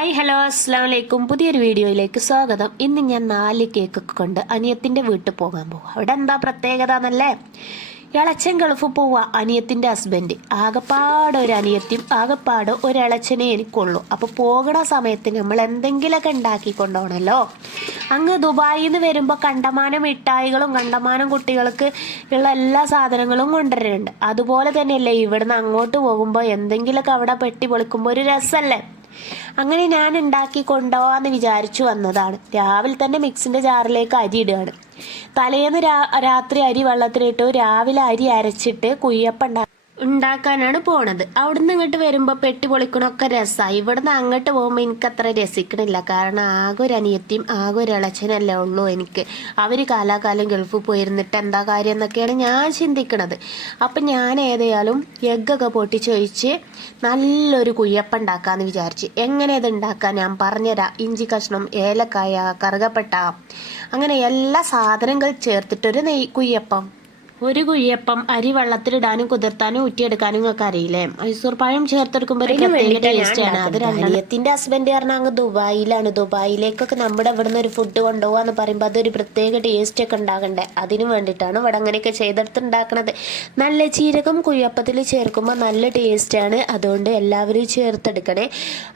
Hi hello അസ്സാം വലൈക്കും പുതിയൊരു വീഡിയോയിലേക്ക് സ്വാഗതം. ഇന്ന് ഞാൻ നാല് കേക്കൊക്കെ കൊണ്ട് അനിയത്തിന്റെ വീട്ടിൽ പോകാൻ പോകും അവിടെ എന്താ പ്രത്യേകത എന്നല്ലേ ഇളച്ചൻ ഗൾഫ് പോവുക അനിയത്തിന്റെ ഹസ്ബൻഡ് ആകപ്പാട് ഒരു അനിയത്തിയും ആകപ്പാട് ഒരു ഇളച്ചനെ എനിക്കുള്ളൂ. അപ്പോൾ പോകണ സമയത്ത് നമ്മൾ എന്തെങ്കിലുമൊക്കെ ഉണ്ടാക്കി കൊണ്ടുപോകണമല്ലോ അങ്ങ് ദുബായിൽ നിന്ന് വരുമ്പോൾ കണ്ടമാനം മിഠായികളും കണ്ടമാനം കുട്ടികൾക്ക് ഉള്ള എല്ലാ സാധനങ്ങളും കൊണ്ടുവരുന്നുണ്ട്. അതുപോലെ തന്നെയല്ലേ ഇവിടുന്ന് അങ്ങോട്ട് പോകുമ്പോൾ എന്തെങ്കിലുമൊക്കെ അവിടെ പെട്ടി പൊളിക്കുമ്പോൾ ഒരു രസമല്ലേ അങ്ങനെ ഞാൻ ഉണ്ടാക്കി കൊണ്ടുപോകാന്ന് വിചാരിച്ചു വന്നതാണ്. രാവിലെ തന്നെ മിക്സിന്റെ ജാറിലേക്ക് അരി ഇടുകയാണ്. തലേന്ന് രാത്രി അരി വെള്ളത്തിലിട്ടു രാവിലെ അരി അരച്ചിട്ട് കുയ്യപ്പം ഉണ്ടാ ഉണ്ടാക്കാനാണ് പോണത്. അവിടുന്ന് ഇങ്ങോട്ട് വരുമ്പോൾ പെട്ടി പൊളിക്കണമൊക്കെ രസമാണ് ഇവിടുന്ന് അങ്ങോട്ട് പോകുമ്പോൾ അത്ര രസിക്കണില്ല. കാരണം ആകെ ഒരു അനിയത്തിയും ആകെ ഒരു ഇളച്ചനല്ലേ ഉള്ളൂ എനിക്ക്. അവർ കാലാകാലം ഗൾഫിൽ പോയിരുന്നിട്ട് എന്താ കാര്യം എന്നൊക്കെയാണ് ഞാൻ ചിന്തിക്കണത്. അപ്പം ഞാൻ ഏതായാലും എഗ്ഗൊക്കെ പൊട്ടിച്ചൊഴിച്ച് നല്ലൊരു കുയ്യപ്പം ഉണ്ടാക്കാമെന്ന് വിചാരിച്ച്. എങ്ങനെ ഇത് ഉണ്ടാക്കാൻ ഞാൻ പറഞ്ഞുതരാം ഇഞ്ചി കഷ്ണം ഏലക്കായ കറുകപ്പെട്ട. അങ്ങനെ എല്ലാ സാധനങ്ങൾ ചേർത്തിട്ടൊരു നെയ് കുയ്യപ്പം. ഒരു കുഴിയപ്പം അരി വെള്ളത്തിലിടാനും കുതിർത്താനും ഊറ്റിയെടുക്കാനും ഒക്കെ അറിയില്ലേ? മൈസൂർ പഴം ചേർത്തെടുക്കുമ്പോൾ അനിയത്തിന്റെ ഹസ്ബൻഡ് പറഞ്ഞാൽ അങ്ങ് ദുബായിലാണ്. ദുബായിലേക്കൊക്കെ നമ്മുടെ ഇവിടുന്ന് ഒരു ഫുഡ് കൊണ്ടുപോകാന്ന് പറയുമ്പോൾ അതൊരു പ്രത്യേക ടേസ്റ്റ് ഒക്കെ ഉണ്ടാകണ്ടേ? അതിന് വേണ്ടിയിട്ടാണ് ഇവിടെ അങ്ങനെയൊക്കെ ചെയ്തെടുത്തുണ്ടാക്കണത് നല്ല ജീരകം കുഴിയപ്പത്തിൽ ചേർക്കുമ്പോൾ നല്ല ടേസ്റ്റാണ് അതുകൊണ്ട് എല്ലാവരും ചേർത്തെടുക്കണേ.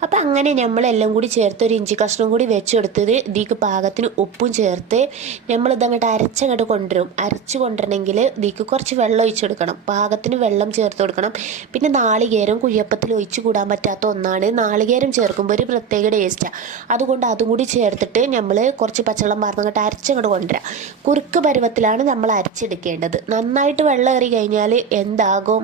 അപ്പം അങ്ങനെ നമ്മളെല്ലാം കൂടി ചേർത്ത് ഒരു ഇഞ്ചി കഷ്ണം കൂടി വെച്ചെടുത്തത് ഇതിക്ക് പാകത്തിന് ഉപ്പും ചേർത്ത് നമ്മൾ ഇതങ്ങോട്ട് അരച്ചങ്ങോട്ട് കൊണ്ടുവരും. അരച്ച് കൊണ്ടുവരണമെങ്കിൽ ഇതിക്ക് കുറച്ച് വെള്ളം ഒഴിച്ചു കൊടുക്കണം പാകത്തിന് വെള്ളം ചേർത്ത് കൊടുക്കണം. പിന്നെ നാളികേരം കുഴിയപ്പത്തിൽ ഒഴിച്ചു കൂടാൻ പറ്റാത്ത ഒന്നാണ്. നാളികേരം ചേർക്കുമ്പോൾ ഒരു പ്രത്യേക ടേസ്റ്റാണ് അതുകൊണ്ട് അതും കൂടി ചേർത്തിട്ട് നമ്മൾ കുറച്ച് പച്ചവെള്ളം മറന്നങ്ങോട്ട് അരച്ചങ്ങോട്ട് കൊണ്ടുവരാം. കുറുക്ക് പരുവത്തിലാണ് നമ്മൾ അരച്ചെടുക്കേണ്ടത്. നന്നായിട്ട് വെള്ളം ഏറി കഴിഞ്ഞാൽ എന്താകും?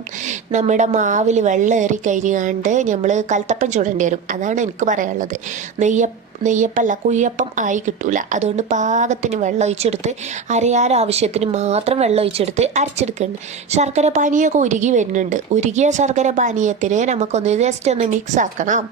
നമ്മുടെ മാവിൽ വെള്ളം ഏറി കഴിഞ്ഞാണ്ട് നമ്മൾ കൽത്തപ്പം ചൂടേണ്ടി വരും. അതാണ് എനിക്ക് പറയാനുള്ളത്. നെയ്യപ്പം നെയ്യപ്പല്ല കുയ്യപ്പം ആയി കിട്ടൂല. അതുകൊണ്ട് പാകത്തിന് വെള്ളം ഒഴിച്ചെടുത്ത് അരയാൻ ആവശ്യത്തിന് മാത്രം വെള്ളം ഒഴിച്ചെടുത്ത് അരച്ചെടുക്കുന്നുണ്ട് ശർക്കര പാനീയമൊക്കെ ഉരുകി വരുന്നുണ്ട്. ഉരുകിയ ശർക്കര പാനീയത്തിന് നമുക്കൊന്ന് ജസ്റ്റ് ഒന്ന് മിക്സ് ആക്കണം.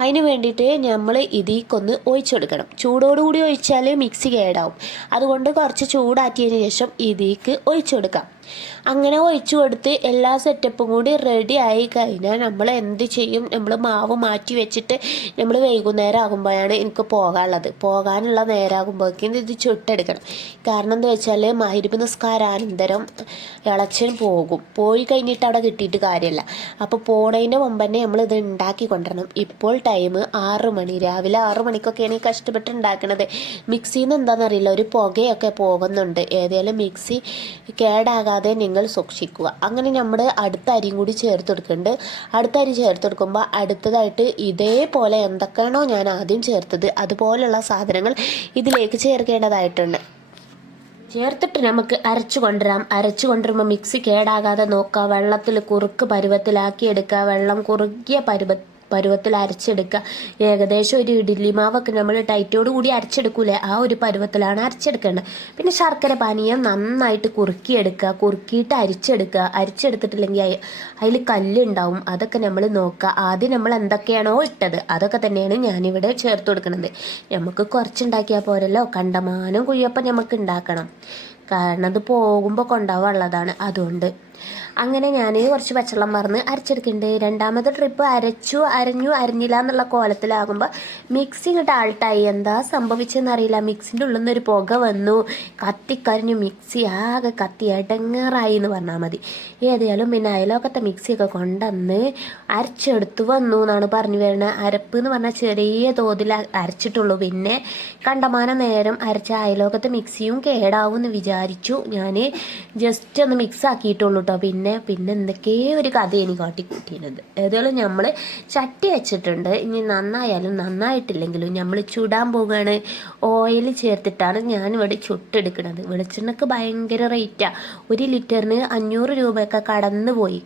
അതിന് വേണ്ടിയിട്ട് നമ്മൾ ഇതിക്കൊന്ന് ഒഴിച്ചെടുക്കണം. ചൂടോടുകൂടി ഒഴിച്ചാൽ മിക്സി കേടാവും. അതുകൊണ്ട് കുറച്ച് ചൂടാക്കിയതിന് ശേഷം ഇതിക്ക് ഒഴിച്ചെടുക്കാം. അങ്ങനെ ഒഴിച്ചു കൊടുത്ത് എല്ലാ സെറ്റപ്പും കൂടി റെഡി ആയി കഴിഞ്ഞാൽ നമ്മൾ എന്ത് ചെയ്യും? നമ്മൾ മാവ് മാറ്റി വെച്ചിട്ട് നമ്മൾ വൈകുന്നേരം ആകുമ്പോഴാണ് എനിക്ക് പോകാനുള്ളത്. പോകാനുള്ള നേരമാകുമ്പോഴേക്കും ഇത് ചുട്ടെടുക്കണം. കാരണം എന്താ വെച്ചാൽ മഹിരുപ് നിസ്കാരാനന്തരം ഇളച്ചൻ പോകും. പോയി കഴിഞ്ഞിട്ട് അവിടെ കിട്ടിയിട്ട് കാര്യമില്ല. അപ്പോൾ പോണതിന്റെ മുമ്പ് തന്നെ നമ്മൾ ഇത് ഉണ്ടാക്കി കൊണ്ടുവരണം. ഇപ്പോൾ ടൈം ആറ് മണി. രാവിലെ ആറ് മണിക്കൊക്കെയാണ് ഈ കഷ്ടപ്പെട്ട് ഉണ്ടാക്കണത്. മിക്സിയിൽ എന്താണെന്നറിയില്ല. ഒരു പുകയൊക്കെ പോകുന്നുണ്ട്. ഏതായാലും മിക്സി കേടാകാതെ നിങ്ങൾ സൂക്ഷിക്കുക. അങ്ങനെ നമ്മൾ അടുത്ത അരിയും കൂടി ചേർത്ത് കൊടുക്കുന്നുണ്ട് അടുത്ത അരി ചേർത്ത് കൊടുക്കുമ്പോൾ അടുത്തതായിട്ട് ഇതേപോലെ എന്തൊക്കെയാണോ ഞാൻ ആദ്യം ചേർത്തത് അതുപോലെയുള്ള സാധനങ്ങൾ ഇതിലേക്ക് ചേർക്കേണ്ടതായിട്ടുണ്ട്. ചേർത്തിട്ട് നമുക്ക് അരച്ചു കൊണ്ടുവരാം. അരച്ചു കൊണ്ടുവരുമ്പോൾ മിക്സി കേടാകാതെ നോക്കുക. വെള്ളത്തിൽ കുറുക്ക് പരുവത്തിലാക്കി എടുക്കുക വെള്ളം കുറുകിയ പരുവ പരുവത്തിൽ അരച്ചെടുക്കുക. ഏകദേശം ഒരു ഇഡ്ഡലി മാവൊക്കെ നമ്മൾ ടൈറ്റോട് കൂടി അരച്ചെടുക്കൂലേ? ആ ഒരു പരുവത്തിലാണ് അരച്ചെടുക്കേണ്ടത്. പിന്നെ ശർക്കര പാനീയം നന്നായിട്ട് കുറുക്കിയെടുക്കുക. കുറുക്കിയിട്ട് അരിച്ചെടുക്കുക. അരിച്ചെടുത്തിട്ടില്ലെങ്കിൽ അതിൽ കല്ലുണ്ടാവും. അതൊക്കെ നമ്മൾ നോക്കുക. ആദ്യം നമ്മൾ എന്തൊക്കെയാണോ ഇട്ടത്? അതൊക്കെ തന്നെയാണ് ഞാനിവിടെ ചേർത്ത് കൊടുക്കുന്നത്. നമുക്ക് കുറച്ചുണ്ടാക്കിയാൽ പോരല്ലോ. കണ്ടമാനം കുഴിയപ്പം നമുക്ക് ഉണ്ടാക്കണം. കാരണം അത് പോകുമ്പോൾ കൊണ്ടാവാനുള്ളതാണ് അതുകൊണ്ട് അങ്ങനെ ഞാൻ കുറച്ച് പച്ചവെള്ളം മറന്ന് അരച്ചെടുക്കുന്നുണ്ട് രണ്ടാമത്തെ ട്രിപ്പ് അരച്ചു അരഞ്ഞു അരഞ്ഞില്ല എന്നുള്ള കോലത്തിലാകുമ്പോൾ മിക്സി ഇങ്ങോട്ട് ആൾട്ടായി. എന്താ സംഭവിച്ചെന്നറിയില്ല മിക്സിന്റെ ഉള്ളിൽ നിന്നൊരു പുക വന്നു. കത്തിക്കരിഞ്ഞു. മിക്സി ആകെ കത്തി എടങ്ങറായി എന്ന് പറഞ്ഞാൽ മതി. ഏതായാലും പിന്നെ അയലോക്കത്തെ മിക്സിയൊക്കെ കൊണ്ടുവന്ന് അരച്ചെടുത്തു വന്നു എന്നാണ് പറഞ്ഞു വരുന്നത്. അരപ്പ് എന്ന് പറഞ്ഞാൽ ചെറിയ തോതിൽ അരച്ചിട്ടുള്ളൂ. പിന്നെ കണ്ടമാനം നേരം അരച്ച അയലോക്കത്തെ മിക്സിയും കേടാവും എന്ന് വിചാരിച്ചു. ഞാൻ ജസ്റ്റ് ഒന്ന് മിക്സ് ആക്കിയിട്ടുള്ളൂ കേട്ടോ പിന്നെ പിന്നെ എന്തൊക്കെയോ ഒരു കഥ എനിക്ക് കാട്ടിക്കൂട്ടിയിരുന്നത്. ഏതായാലും നമ്മൾ ചട്ടി വെച്ചിട്ടുണ്ട്. ഇനി നന്നായാലും നന്നായിട്ടില്ലെങ്കിലും നമ്മൾ ചുടാൻ പോവുകയാണ് ഓയിൽ ചേർത്തിട്ടാണ് ഞാൻ ഇവിടെ ചുട്ടെടുക്കുന്നത് വെളിച്ചെണ്ണക്ക് ഭയങ്കര റേറ്റാണ് ഒരു ലിറ്ററിന് അഞ്ഞൂറ് രൂപയൊക്കെ കടന്നു പോയി.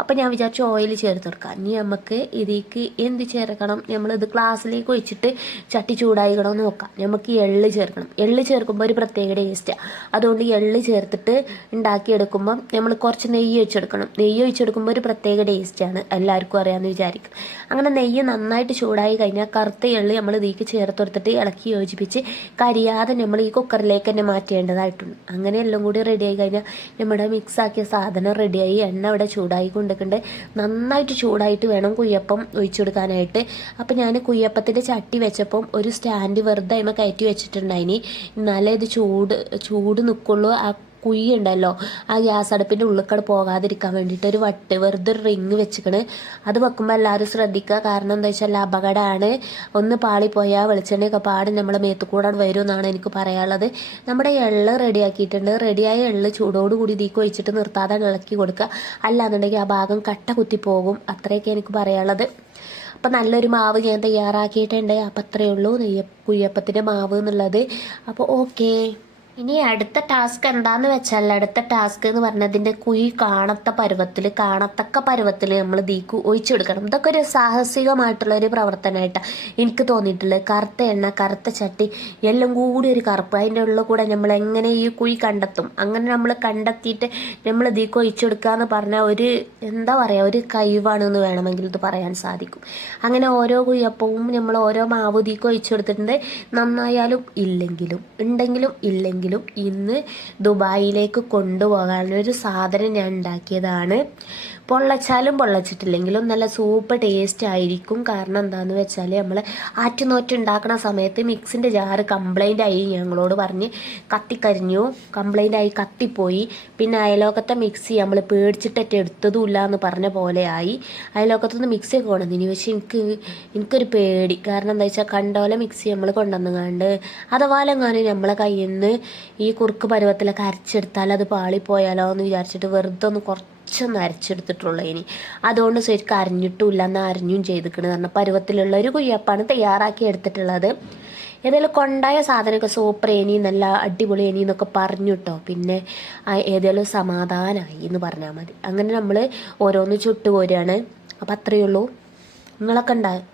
അപ്പം ഞാൻ വിചാരിച്ചു ഓയിൽ ചേർത്ത് കൊടുക്കാം. ഇനി നമുക്ക് ഇതിലേക്ക് എന്ത് ചേർക്കണം? നമ്മളിത് ഗ്ലാസ്സിലേക്ക് ഒഴിച്ചിട്ട് ചട്ടി ചൂടായിക്കണമെന്ന് നോക്കാം. നമുക്ക് എള്ള് ചേർക്കണം. എള്ള് ചേർക്കുമ്പോൾ ഒരു പ്രത്യേക ടേസ്റ്റാണ് അതുകൊണ്ട് എള്ള് ചേർത്തിട്ട് ഉണ്ടാക്കിയെടുക്കുമ്പം നമ്മൾ കുറച്ച് കുറച്ച് നെയ്യ് ഒഴിച്ചെടുക്കണം. നെയ്യ് ഒഴിച്ചെടുക്കുമ്പോൾ ഒരു പ്രത്യേക ടേസ്റ്റാണ് എല്ലാവർക്കും അറിയാമെന്ന് വിചാരിക്കും. അങ്ങനെ നെയ്യ് നന്നായിട്ട് ചൂടായി കഴിഞ്ഞാൽ കറുത്ത എള്ളി നമ്മൾ ഇതിലേക്ക് ചേർത്ത് കൊടുത്തിട്ട് ഇളക്കി യോജിപ്പിച്ച് കരിയാതെ നമ്മൾ ഈ കുക്കറിലേക്ക് തന്നെ മാറ്റേണ്ടതായിട്ടുണ്ട്. അങ്ങനെ എല്ലാം കൂടി റെഡിയായി കഴിഞ്ഞാൽ നമ്മുടെ മിക്സ് ആക്കിയ സാധനം റെഡിയായി എണ്ണ ഇവിടെ ചൂടായി കൊണ്ടിട്ടുണ്ട് നന്നായിട്ട് ചൂടായിട്ട് വേണം കുയ്യപ്പം ഒഴിച്ചു കൊടുക്കാനായിട്ട് അപ്പോൾ ഞാൻ കുയ്യപ്പത്തിന്റെ ചട്ടി വെച്ചപ്പം ഒരു സ്റ്റാൻഡ് വെറുതെ അതിമ കയറ്റി വെച്ചിട്ടുണ്ടായിനി. എന്നാലേ ഇത് ചൂട് ചൂട് നിൽക്കുള്ളൂ ആ കുഴി ഉണ്ടല്ലോ ആ ഗ്യാസ് അടുപ്പിന്റെ ഉള്ളിക്കട പോകാതിരിക്കാൻ വേണ്ടിയിട്ട് ഒരു വട്ട് വെറുതെ ഒരു റിങ് വെച്ചിക്കണ്. അത് വെക്കുമ്പോൾ എല്ലാവരും ശ്രദ്ധിക്കുക കാരണം എന്താ വെച്ചാൽ അപകടമാണ് ഒന്ന് പാളിപ്പോയാൽ വെളിച്ചെണ്ണയൊക്കെ പാട് നമ്മളെ മേത്ത് കൂടെ വരും എന്നാണ് എനിക്ക് പറയാനുള്ളത്. നമ്മുടെ എള്ള് റെഡിയാക്കിയിട്ടുണ്ട്. റെഡിയായ എള്ള് ചൂടോടുകൂടി ഇതിക്ക് ഒഴിച്ചിട്ട് നിർത്താതെ ഇളക്കി കൊടുക്കുക അല്ലാന്നുണ്ടെങ്കിൽ ആ ഭാഗം കട്ട കുത്തി പോകും. അത്രയൊക്കെ എനിക്ക് പറയാനുള്ളത്. അപ്പം നല്ലൊരു മാവ് ഞാൻ തയ്യാറാക്കിയിട്ടുണ്ട്. അപ്പം അത്രയേ ഉള്ളൂ. നെയ്യ കുയ്യപ്പത്തിന്റെ മാവ് എന്നുള്ളത്. അപ്പോൾ ഓക്കേ. ഇനി അടുത്ത ടാസ്ക് എന്താന്ന് വെച്ചാൽ അടുത്ത ടാസ്ക് എന്ന് പറഞ്ഞതിന്റെ കുഴി കാണത്ത പരുവത്തിൽ കാണത്തക്ക പരുവത്തിൽ നമ്മൾ ദീക്കു ഒഴിച്ചു കൊടുക്കണം ഇതൊക്കെ ഒരു സാഹസികമായിട്ടുള്ള ഒരു പ്രവർത്തനമായിട്ടാണ് എനിക്ക് തോന്നിയിട്ടുള്ളത്. കറുത്ത എണ്ണ കറുത്ത ചട്ടി എല്ലാം കൂടി ഒരു കറുപ്പ്. അതിന്റെ ഉള്ളിൽ കൂടെ നമ്മൾ എങ്ങനെ ഈ കുഴി കണ്ടെത്തും? അങ്ങനെ നമ്മൾ കണ്ടെത്തിയിട്ട് നമ്മൾ ദീക്കു ഒഴിച്ചു കൊടുക്കുക എന്ന് പറഞ്ഞാൽ ഒരു എന്താ പറയുക ഒരു കഴിവാണെന്ന് വേണമെങ്കിൽ ഇത് പറയാൻ സാധിക്കും. അങ്ങനെ ഓരോ കുയ്യപ്പവും നമ്മൾ ഓരോ മാവ് ദീക്കു ഒഴിച്ചു കൊടുത്തിട്ടുണ്ട് നന്നായാലും ഇല്ലെങ്കിലും ഉണ്ടെങ്കിലും ഇല്ലെങ്കിലും എങ്കിലും ഇന്ന് ദുബായിലേക്ക് കൊണ്ടുപോകാനൊരു സാധനം ഞാൻ ഉണ്ടാക്കിയതാണ്. പൊള്ളച്ചാലും പൊള്ളച്ചിട്ടില്ലെങ്കിലും നല്ല സൂപ്പർ ടേസ്റ്റ് ആയിരിക്കും. കാരണം എന്താണെന്ന് വെച്ചാൽ നമ്മൾ ആറ്റുനോറ്റ് ഉണ്ടാക്കുന്ന സമയത്ത് മിക്സിന്റെ ജാറ് കംപ്ലൈന്റ് ആയി ഞങ്ങളോട് പറഞ്ഞ് കത്തിക്കരിഞ്ഞു. കംപ്ലൈന്റ് ആയി കത്തിപ്പോയി. പിന്നെ അയലോക്കത്തെ മിക്സി നമ്മൾ പേടിച്ചിട്ടൊക്കെ എടുത്തതുമില്ല എന്ന് പറഞ്ഞ പോലെ ആയി അയലോക്കത്തുനിന്ന് മിക്സി കൊണ്ടുവന്നിനി. പക്ഷെ എനിക്ക് എനിക്കൊരു പേടി. കാരണം എന്താ വെച്ചാൽ കണ്ടോലെ മിക്സി നമ്മൾ കൊണ്ടുവന്നു കണ്ട് അഥവാ അതുപോലെങ്ങാനും നമ്മളെ കയ്യിൽ നിന്ന് ഈ കുറുക്ക് പരുവത്തിലൊക്കെ അരച്ചെടുത്താൽ അത് പാളിപ്പോയാലോ എന്ന് വിചാരിച്ചിട്ട് വെറുതെ ഒന്ന് കുറച്ച് കുറച്ചൊന്ന് അരച്ചെടുത്തിട്ടുള്ളൂ ഇനി. അതുകൊണ്ട് ശരിക്കും അരിഞ്ഞിട്ടുമില്ല എന്ന് അരിഞ്ഞും ചെയ്തിക്കണ്. കാരണം പരുവത്തിലുള്ള ഒരു കുയ്യപ്പാണ് തയ്യാറാക്കി എടുത്തിട്ടുള്ളത്. ഏതായാലും കൊണ്ടായ സാധനമൊക്കെ സൂപ്പർ ഏനി നല്ല അടിപൊളി ഏനി എന്നൊക്കെ പറഞ്ഞു കേട്ടോ. പിന്നെ ഏതായാലും സമാധാനമായി എന്ന് പറഞ്ഞാൽ മതി. അങ്ങനെ നമ്മൾ ഓരോന്ന് ചുട്ടുപോരുകയാണ് അപ്പം അത്രയേ ഉള്ളൂ. നിങ്ങളൊക്കെ ഉണ്ടാകും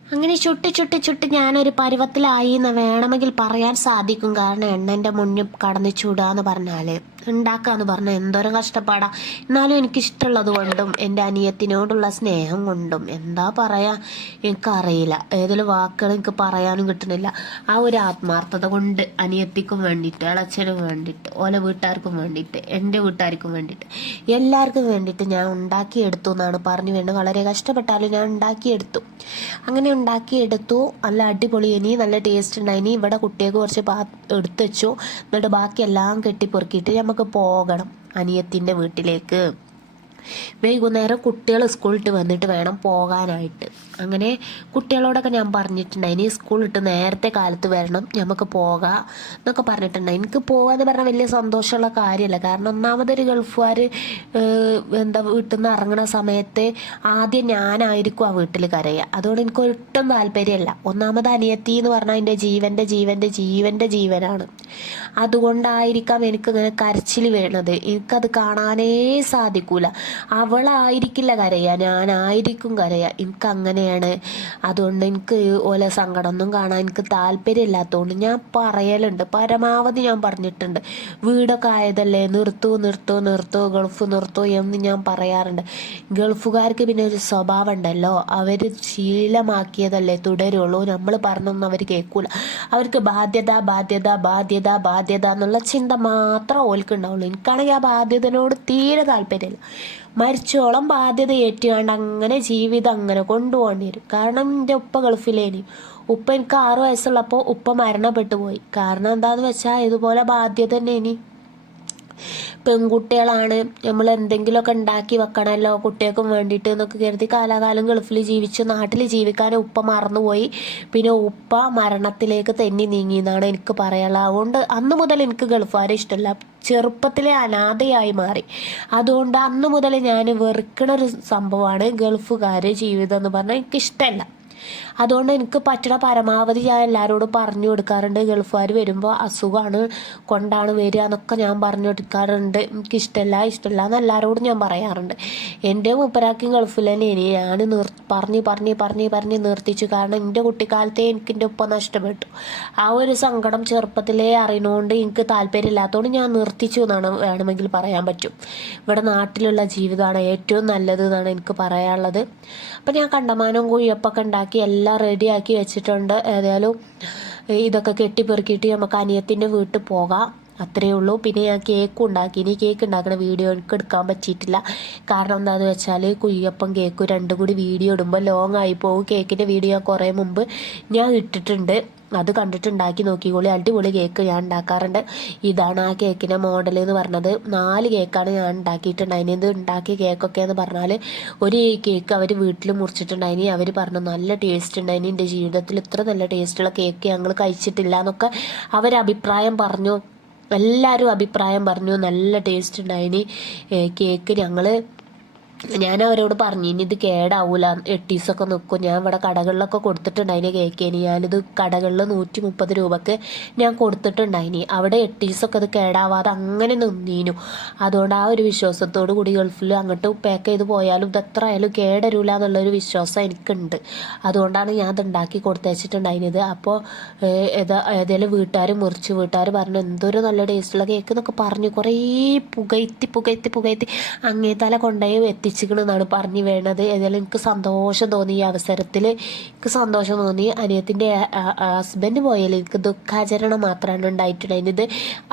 അങ്ങനെ ചുട്ടി ചുട്ടി ചുട്ടി ഞാനൊരു പരുവത്തിലായി എന്ന് വേണമെങ്കിൽ പറയാൻ സാധിക്കും. കാരണം എണ്ണന്റെ മുന്നിൽ കടന്ന് ചൂടാന്ന് പറഞ്ഞാൽ ഉണ്ടാക്കാന്ന് പറഞ്ഞാൽ എന്തോരം കഷ്ടപ്പാടാ. എന്നാലും എനിക്കിഷ്ടമുള്ളത് കൊണ്ടും എന്റെ അനിയത്തിനോടുള്ള സ്നേഹം കൊണ്ടും എന്താ പറയാ എനിക്കറിയില്ല. ഏതൊരു വാക്കുകൾ എനിക്ക് പറയാനും കിട്ടുന്നില്ല. ആ ഒരു ആത്മാർത്ഥത കൊണ്ട് അനിയത്തിക്കും വേണ്ടിയിട്ട് ഇളച്ചനും വേണ്ടിയിട്ട് ഓല വീട്ടുകാർക്കും വേണ്ടിയിട്ട് എന്റെ വീട്ടുകാർക്കും വേണ്ടിയിട്ട് എല്ലാവർക്കും വേണ്ടിയിട്ട് ഞാൻ ഉണ്ടാക്കിയെടുത്തു എന്നാണ് പറഞ്ഞു വേണ്ടത് വളരെ കഷ്ടപ്പെട്ടാലും ഞാൻ ഉണ്ടാക്കിയെടുത്തു. അങ്ങനെ ഉണ്ടാക്കിയെടുത്തു. നല്ല അടിപൊളി ഇനി നല്ല ടേസ്റ്റ് ഉണ്ടായി. ഇനി ഇവിടെ കുട്ടികൾക്ക് കുറച്ച് എടുത്തു വെച്ചു. എന്നിട്ട് ബാക്കി എല്ലാം കെട്ടിപ്പൊറുക്കിയിട്ട് നമുക്ക് പോകണം അനിയത്തിന്റെ വീട്ടിലേക്ക്. വൈകുന്നേരം കുട്ടികൾ സ്കൂളിട്ട് വന്നിട്ട് വേണം പോകാനായിട്ട്. അങ്ങനെ കുട്ടികളോടൊക്കെ ഞാൻ പറഞ്ഞിട്ടുണ്ടായി ഇനി സ്കൂളിട്ട് നേരത്തെ കാലത്ത് വരണം നമുക്ക് പോകാം എന്നൊക്കെ പറഞ്ഞിട്ടുണ്ടായി. എനിക്ക് എന്ന് പറഞ്ഞാൽ വലിയ സന്തോഷമുള്ള കാര്യമല്ല. കാരണം ഒന്നാമതൊരു ഗൾഫുകാർ എന്താ വീട്ടിൽ നിന്ന് ഇറങ്ങുന്ന സമയത്ത് ആദ്യം ഞാനായിരിക്കും ആ വീട്ടിൽ കരയുക. അതുകൊണ്ട് എനിക്ക് ഒട്ടും താല്പര്യമല്ല. ഒന്നാമത് അനിയത്തി എന്ന് പറഞ്ഞാൽ എന്റെ ജീവന്റെ ജീവന്റെ ജീവന്റെ ജീവനാണ്. അതുകൊണ്ടായിരിക്കാം എനിക്കിങ്ങനെ കരച്ചിൽ വേണത്. എനിക്കത് കാണാനേ സാധിക്കൂല. അവളായിരിക്കില്ല കരയുക ഞാനായിരിക്കും കരയുക എനിക്ക് അങ്ങനെയാണ് അതുകൊണ്ട് എനിക്ക് ഓല സങ്കടമൊന്നും കാണാൻ എനിക്ക് താല്പര്യമില്ലാത്തതുകൊണ്ട് ഞാൻ പറയലുണ്ട്. പരമാവധി ഞാൻ പറഞ്ഞിട്ടുണ്ട്. വീടൊക്കെ ആയതല്ലേ നിർത്തൂ നിർത്തൂ നിർത്തൂ ഗൾഫ് നിർത്തൂ എന്ന് ഞാൻ പറയാറുണ്ട്. ഗൾഫുകാർക്ക് പിന്നെ ഒരു സ്വഭാവം ഉണ്ടല്ലോ അവർ ശീലമാക്കിയതല്ലേ തുടരുള്ളൂ. നമ്മൾ പറഞ്ഞൊന്നും അവർ കേൾക്കൂല. അവർക്ക് ബാധ്യത ബാധ്യത ബാധ്യത ബാധ്യത എന്നുള്ള ചിന്ത മാത്രം ഓൽക്കുണ്ടാവുള്ളൂ. എനിക്കാണെങ്കിൽ ആ ബാധ്യതനോട് തീരെ താല്പര്യമില്ല. മരിച്ചോളം ബാധ്യത ഏറ്റുകൊണ്ട് അങ്ങനെ ജീവിതം അങ്ങനെ കൊണ്ടുപോകേണ്ടി വരും കാരണം എന്റെ ഉപ്പ ഗൾഫിലേനി. ഉപ്പ എനിക്ക് ആറ് വയസ്സുള്ളപ്പോൾ ഉപ്പ മരണപ്പെട്ടു പോയി. കാരണം എന്താണെന്ന് വെച്ചാൽ ഇതുപോലെ ബാധ്യത തന്നെ ഇനി പെൺകുട്ടികളാണ് നമ്മൾ എന്തെങ്കിലുമൊക്കെ ഉണ്ടാക്കി വെക്കണമല്ലോ കുട്ടികൾക്കും വേണ്ടിയിട്ട് എന്നൊക്കെ കരുതി കാലാകാലം ഗൾഫിൽ ജീവിച്ചു നാട്ടിൽ ജീവിക്കാൻ ഉപ്പ മറന്നുപോയി. പിന്നെ ഉപ്പ മരണത്തിലേക്ക് തെന്നി നീങ്ങി എന്നാണ് എനിക്ക് പറയാനുള്ളത്. അതുകൊണ്ട് അന്ന് മുതൽ എനിക്ക് ഗൾഫുകാരെ ഇഷ്ടമല്ല. ചെറുപ്പത്തിലെ അനാഥയായി മാറി. അതുകൊണ്ട് അന്ന് മുതൽ ഞാൻ വെറുക്കണ ഒരു സംഭവമാണ് ഗൾഫുകാർ ജീവിതം എന്ന് പറഞ്ഞാൽ എനിക്കിഷ്ടമല്ല. അതുകൊണ്ട് എനിക്ക് പറ്റണ പരമാവധി ഞാൻ എല്ലാവരോടും പറഞ്ഞു കൊടുക്കാറുണ്ട്. ഗൾഫുകാർ വരുമ്പോൾ അസുഖമാണ് കൊണ്ടാണ് വരിക എന്നൊക്കെ ഞാൻ പറഞ്ഞു കൊടുക്കാറുണ്ട്. എനിക്ക് ഇഷ്ടമല്ല എന്ന് എല്ലാവരോടും ഞാൻ പറയാറുണ്ട്. എന്റെ മൂപ്പരാക്കും ഗൾഫിൽ തന്നെ ഇനി ഞാൻ നിർ പറഞ്ഞ് പറഞ്ഞ് പറഞ്ഞ് പറഞ്ഞ് നിർത്തിച്ചു. കാരണം എന്റെ കുട്ടിക്കാലത്തെ എനിക്ക് എന്റെ ഉപ്പ നഷ്ടപ്പെട്ടു. ആ ഒരു സങ്കടം ചെറുപ്പത്തിലേ അറിയണോണ്ട് എനിക്ക് താല്പര്യമില്ലാത്തതുകൊണ്ട് ഞാൻ നിർത്തിച്ചു എന്നാണ് വേണമെങ്കിൽ പറയാൻ പറ്റും. ഇവിടെ നാട്ടിലുള്ള ജീവിതമാണ് ഏറ്റവും നല്ലത് എന്നാണ് എനിക്ക് പറയാനുള്ളത്. അപ്പം ഞാൻ കണ്ടമാനവും കുഴിയപ്പൊക്കെ ഉണ്ടാക്കി റെഡിയാക്കി വെച്ചിട്ടുണ്ട്. ഏതായാലും ഇതൊക്കെ കെട്ടിപ്പെറുക്കിയിട്ട് നമുക്ക് അനിയത്തിന്റെ വീട്ടിൽ പോകാം. അത്രയേ ഉള്ളൂ. പിന്നെ ഞാൻ കേക്ക് ഉണ്ടാക്കി. ഇനി കേക്ക് ഉണ്ടാക്കുന്ന വീഡിയോ എനിക്ക് എടുക്കാൻ പറ്റിയിട്ടില്ല. കാരണം എന്താണെന്ന് വെച്ചാൽ കുയ്യപ്പം കേക്കും രണ്ടും കൂടി വീഡിയോ ഇടുമ്പോൾ ലോങ് ആയി പോകും. കേക്കിന്റെ വീഡിയോ കുറേ മുമ്പ് ഞാൻ ഇട്ടിട്ടുണ്ട്. അത് കണ്ടിട്ട് ഉണ്ടാക്കി നോക്കിക്കോളി. അടിപൊളി കേക്ക് ഞാൻ ഉണ്ടാക്കാറുണ്ട്. ഇതാണ് ആ കേക്കിന്റെ മോഡൽ എന്ന് പറഞ്ഞത്. നാല് കേക്കാണ് ഞാൻ ഉണ്ടാക്കിയിട്ടുണ്ടായിന് ഇത് ഉണ്ടാക്കിയ കേക്കൊക്കെ എന്ന് പറഞ്ഞാൽ ഒരു കേക്ക് അവർ വീട്ടിൽ മുറിച്ചിട്ടുണ്ടായിനി അവർ പറഞ്ഞു നല്ല ടേസ്റ്റ് ഉണ്ടായിനി എന്റെ ജീവിതത്തിൽ ഇത്ര നല്ല ടേസ്റ്റുള്ള കേക്ക് ഞങ്ങൾ കഴിച്ചിട്ടില്ല എന്നൊക്കെ അവർ അഭിപ്രായം പറഞ്ഞു. എല്ലാവരും അഭിപ്രായം പറഞ്ഞു. നല്ല ടേസ്റ്റ് ഉണ്ടായിനി കേക്ക് ഞങ്ങൾ ഞാൻ അവരോട് പറഞ്ഞു ഇനി ഇത് കേടാവൂല. എട്ടീസൊക്കെ നിൽക്കും ഞാൻ ഇവിടെ കടകളിലൊക്കെ കൊടുത്തിട്ടുണ്ടായിന് കേക്കേന് ഞാനിത് കടകളിൽ നൂറ്റി മുപ്പത് രൂപക്ക് ഞാൻ കൊടുത്തിട്ടുണ്ടായിനി. അവിടെ എട്ടീസൊക്കെ ഇത് കേടാവാതെ അങ്ങനെ നിന്നീനു. അതുകൊണ്ട് ആ ഒരു വിശ്വാസത്തോടു കൂടി ഗൾഫിൽ അങ്ങോട്ട് പാക്ക് ചെയ്ത് പോയാലും ഇത് എത്ര ആയാലും കേടരൂല എന്നുള്ളൊരു വിശ്വാസം എനിക്കുണ്ട്. അതുകൊണ്ടാണ് ഞാൻ ഇത് ഉണ്ടാക്കി കൊടുത്തയച്ചിട്ടുണ്ടായിരുന്നത് അപ്പോൾ ഏതാ ഏതായാലും വീട്ടുകാർ മുറിച്ച് വീട്ടുകാർ പറഞ്ഞു എന്തൊരു നല്ല ടേസ്റ്റുള്ള കേക്ക് എന്നൊക്കെ പറഞ്ഞു. കുറേ പുകയത്തി പുകയത്തി പുകയത്തി അങ്ങേ തല കൊണ്ടുപോയി എത്തി എത്തിച്ചിക്കണെന്നാണ് പറഞ്ഞു വേണത്. ഏതായാലും എനിക്ക് സന്തോഷം തോന്നി ഈ അവസരത്തിൽ എനിക്ക് സന്തോഷം തോന്നി. അനിയത്തിന്റെ ഹസ്ബൻഡ് പോയാൽ എനിക്ക് ദുഃഖാചരണം മാത്രമാണ് ഉണ്ടായിട്ടുണ്ടായിരുന്നത്.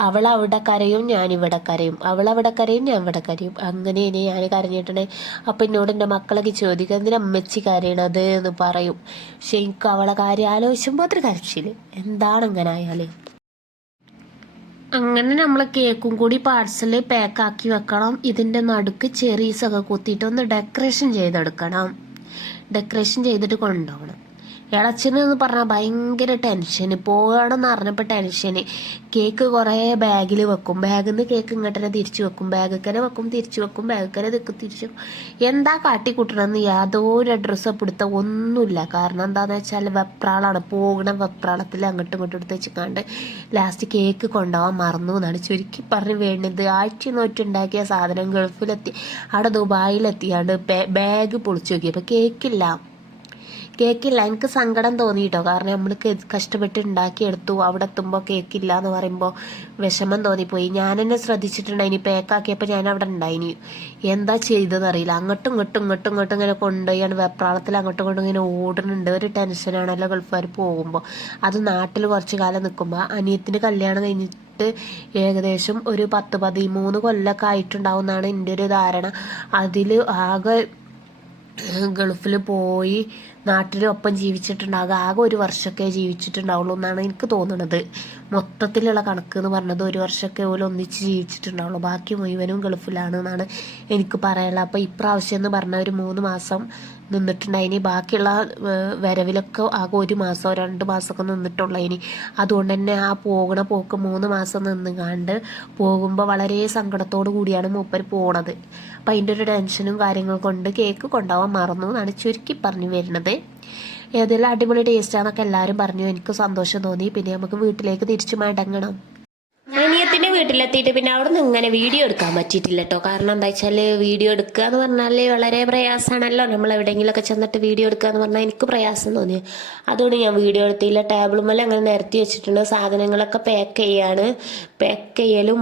അവൾ അവിടെ കരയും ഞാൻ ഇവിടെ കരയും അവൾ അവിടെ കരയും ഞാൻ ഇവിടെ കരയും അങ്ങനെ ഇനി ഞാൻ കരഞ്ഞിട്ടുണ്ടെ. അപ്പം എന്നോട് എന്റെ മക്കളൊക്കെ ചോദിക്കുക എന്തിനാ അമ്മച്ചി കരയണത്? എന്ന് പറയും. പക്ഷെ എനിക്ക് അവളെ കാര്യം ആലോചിച്ചുമ്പോൾ അത്ര കരച്ചില്ല എന്താണ് അങ്ങനെ ആയാൽ അങ്ങനെ നമ്മൾ കേക്കും കൂടി പാർസൽ പാക്കാക്കി വെക്കണം. ഇതിന്റെ നടുക്ക് ചെറീസൊക്കെ കുത്തിയിട്ട് ഒന്ന് ഡെക്കറേഷൻ ചെയ്തെടുക്കണം. ഡെക്കറേഷൻ ചെയ്തിട്ട് കൊണ്ടുപോകണം ഇളച്ചന് എന്ന് പറഞ്ഞാൽ ഭയങ്കര ടെൻഷന്. പോകണമെന്ന് അറിഞ്ഞപ്പോൾ ടെൻഷന്. കേക്ക് കുറേ ബാഗിൽ വെക്കും. ബാഗിൽ നിന്ന് കേക്ക് ഇങ്ങോട്ടന്നെ തിരിച്ചു വെക്കും. ബാഗിക്കനെ വെക്കും തിരിച്ചു വെക്കും ബാഗിക്കനെ നിൽക്കും തിരിച്ചു എന്താ കാട്ടിക്കൂട്ടണമെന്ന് യാതൊരു അഡ്രസ്സ് പിടുത്ത ഒന്നുമില്ല. കാരണം എന്താണെന്ന് വെച്ചാൽ വെപ്രാളാണ്. പോകണ വെപ്രാളത്തിൽ അങ്ങോട്ടും ഇങ്ങോട്ടും എടുത്ത് വെച്ചിക്കാണ്ട് ലാസ്റ്റ് കേക്ക് കൊണ്ടുപോകാൻ മറന്നു എന്നാണ് ചുരുക്കി പറഞ്ഞ് വേണ്ടത് ആഴ്ച നോറ്റുണ്ടാക്കിയ സാധനം ഗൾഫിലെത്തി. അവിടെ ദുബായിലെത്തിയാണ്ട് ബാഗ് പൊളിച്ചു നോക്കി. അപ്പോൾ കേക്കില്ല. കേക്കില്ല. എനിക്ക് സങ്കടം തോന്നി കേട്ടോ കാരണം നമ്മൾ കഷ്ടപ്പെട്ട് ഉണ്ടാക്കിയെടുത്തു. അവിടെ എത്തുമ്പോൾ കേക്കില്ല എന്ന് പറയുമ്പോൾ വിഷമം തോന്നിപ്പോയി. ഞാൻ എന്നെ ശ്രദ്ധിച്ചിട്ടുണ്ടായിനി പേക്കാക്കിയപ്പോൾ ഞാൻ അവിടെ ഉണ്ടായിനി. എന്താ ചെയ്തതെന്നറിയില്ല. അങ്ങോട്ടും ഇങ്ങോട്ടും ഇങ്ങോട്ടും ഇങ്ങോട്ടും ഇങ്ങനെ കൊണ്ടുപോയാണ്. വെപ്രാളത്തിൽ അങ്ങോട്ടും ഇങ്ങോട്ടും ഇങ്ങനെ ഓടുന്നുണ്ട്. ഒരു ടെൻഷനാണല്ലോ ഗൾഫുകാർ പോകുമ്പോൾ അത് നാട്ടിൽ കുറച്ച് കാലം നിൽക്കുമ്പോൾ അനിയത്തിന് കല്യാണം കഴിഞ്ഞിട്ട് ഏകദേശം ഒരു പത്ത് പതിമൂന്ന് കൊല്ലമൊക്കെ ആയിട്ടുണ്ടാവും എന്നാണ് എന്റെ ഒരു ധാരണ. അതിൽ ആകെ ഗൾഫിൽ പോയി നാട്ടിലൊപ്പം ജീവിച്ചിട്ടുണ്ടാകുക ആകെ ഒരു വർഷമൊക്കെ ജീവിച്ചിട്ടുണ്ടാവുള്ളൂ എന്നാണ് എനിക്ക് തോന്നുന്നത് മൊത്തത്തിലുള്ള കണക്ക് എന്ന് പറഞ്ഞത് ഒരു വർഷമൊക്കെ ഓൽ ഒന്നിച്ച് ജീവിച്ചിട്ടുണ്ടാവുള്ളൂ. ബാക്കി മുഴുവനും ഗൾഫിലാണ് എന്നാണ് എനിക്ക് പറയാനുള്ളത്. അപ്പോൾ ഇപ്രാവശ്യം എന്ന് പറഞ്ഞ ഒരു മൂന്ന് മാസം നിന്നിട്ടുണ്ടായിനി ബാക്കിയുള്ള വരവിലൊക്കെ ആകെ ഒരു മാസമോ രണ്ട് മാസമൊക്കെ നിന്നിട്ടുള്ളതിനി അതുകൊണ്ട് തന്നെ ആ പോകണ പോക്ക് മൂന്ന് മാസം നിന്നുകാണ്ട് പോകുമ്പോൾ വളരെ സങ്കടത്തോടു കൂടിയാണ് മൂപ്പർ പോണത്. അപ്പം അതിന്റെ ഒരു ടെൻഷനും കാര്യങ്ങളും കൊണ്ട് കേക്ക് കൊണ്ടുപോകാൻ മറന്നു എന്നാണ് ചുരുക്കി പറഞ്ഞു വരുന്നത്. ഏതെല്ലാം അടിപൊളി ടേസ്റ്റാന്നൊക്കെ എല്ലാവരും പറഞ്ഞു. എനിക്ക് സന്തോഷം തോന്നി. പിന്നെ നമുക്ക് വീട്ടിലേക്ക് തിരിച്ചു മടങ്ങണം വീട്ടിലെത്തിയിട്ട് പിന്നെ അവിടെ നിന്ന് ഇങ്ങനെ വീഡിയോ എടുക്കാൻ പറ്റിയിട്ടില്ല കേട്ടോ കാരണം എന്താ വെച്ചാൽ വീഡിയോ എടുക്കുക എന്ന് പറഞ്ഞാൽ വളരെ പ്രയാസമാണല്ലോ. നമ്മൾ എവിടെയെങ്കിലുമൊക്കെ ചെന്നിട്ട് വീഡിയോ എടുക്കുക എന്ന് പറഞ്ഞാൽ എനിക്ക് പ്രയാസം തോന്നി അതുകൊണ്ട് ഞാൻ വീഡിയോ എടുത്തില്ല. ടേബിളുമല്ല അങ്ങനെ നിരത്തി വെച്ചിട്ടുണ്ട്. സാധനങ്ങളൊക്കെ പാക്ക് ചെയ്യാണ്. പാക്ക് ചെയ്യലും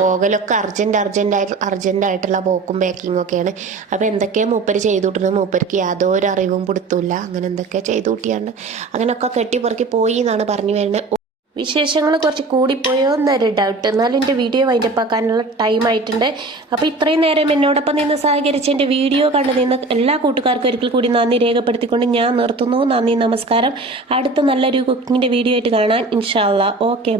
പോകലൊക്കെ അർജന്റ് അർജന്റ് ആയിട്ട് അർജന്റ് ആയിട്ടുള്ള പോക്കും പാക്കിങ്ങും ഒക്കെയാണ്. അപ്പോൾ എന്തൊക്കെയാണ് മൂപ്പര് ചെയ്തു കൂട്ടുന്നത് മൂപ്പർക്ക് യാതൊരു അറിവും കൊടുത്തില്ല അങ്ങനെ എന്തൊക്കെ ചെയ്തു കൂട്ടിയാണ്ട്. അങ്ങനെയൊക്കെ കെട്ടിപ്പുറക്കി പോയി എന്നാണ് പറഞ്ഞു വരുന്നത്. വിശേഷങ്ങൾ കുറച്ച് കൂടിപ്പോയോ എന്നൊരു ഡൗട്ട് എന്നാലും എന്റെ വീഡിയോ വൈൻഡപ്പാക്കാനുള്ള ടൈം ആയിട്ടുണ്ട്. അപ്പോൾ ഇത്രയും നേരം എന്നോടൊപ്പം നിന്ന് സഹകരിച്ച് എന്റെ വീഡിയോ കണ്ടു നിന്ന് എല്ലാ കൂട്ടുകാർക്കും ഒരിക്കൽ കൂടി നന്ദി രേഖപ്പെടുത്തിക്കൊണ്ട് ഞാൻ നിർത്തുന്നു. നന്ദി നമസ്കാരം. അടുത്ത നല്ലൊരു കുക്കിങ്ങിന്റെ വീഡിയോ ആയിട്ട് കാണാൻ ഇൻഷാല്ല ഓക്കെ